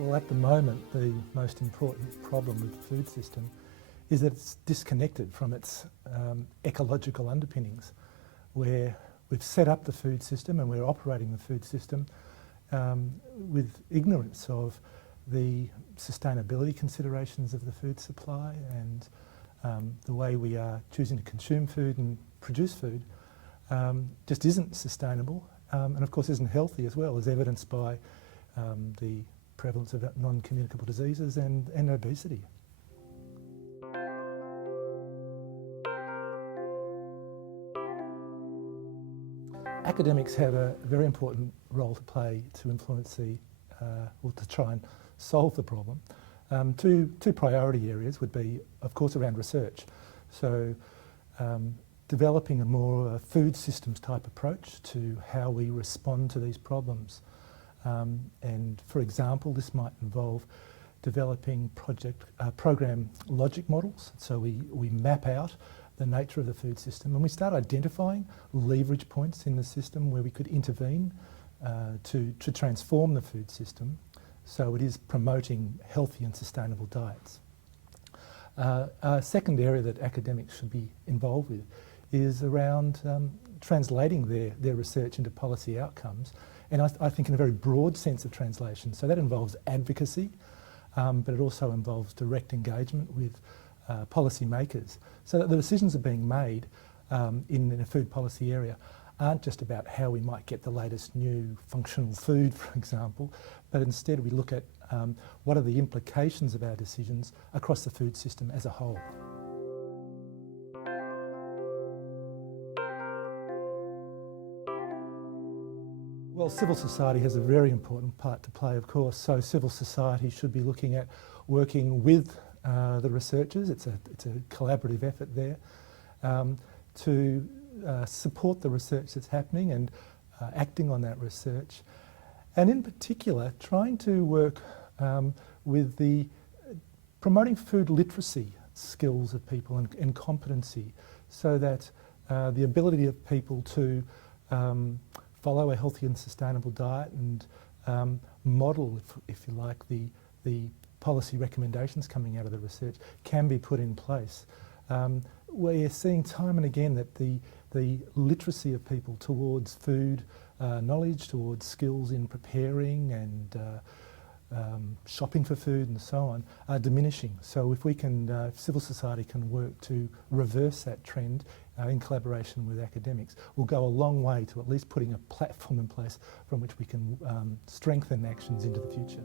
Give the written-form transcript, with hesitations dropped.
Well, at the moment, the most important problem with the food system is that it's disconnected from its ecological underpinnings, where we've set up the food system and we're operating the food system with ignorance of the sustainability considerations of the food supply and the way we are choosing to consume food and produce food just isn't sustainable and of course isn't healthy as well, as evidenced by the prevalence of non-communicable diseases and obesity. Academics have a very important role to play to influence or to try and solve the problem. Two priority areas would be, of course, around research. So developing a more food systems type approach to how we respond to these problems. And for example, this might involve developing program logic models. So we map out the nature of the food system and we start identifying leverage points in the system where we could intervene to transform the food system so it is promoting healthy and sustainable diets. A second area that academics should be involved with is around translating their research into policy outcomes, and I think in a very broad sense of translation. So that involves advocacy, but it also involves direct engagement with policy makers, so that the decisions are being made in a food policy area aren't just about how we might get the latest new functional food, for example, but instead we look at what are the implications of our decisions across the food system as a whole. Well, civil society has a very important part to play, of course. So civil society should be looking at working with the researchers. It's a collaborative effort there to support the research that's happening and acting on that research. And in particular, trying to work with the promoting food literacy skills of people and competency, so that the ability of people to follow a healthy and sustainable diet and model, if you like, the policy recommendations coming out of the research can be put in place. We're seeing time and again that the literacy of people towards food knowledge, towards skills in preparing and shopping for food and so on are diminishing. So if we can, if civil society can work to reverse that trend in collaboration with academics, will go a long way to at least putting a platform in place from which we can strengthen actions into the future.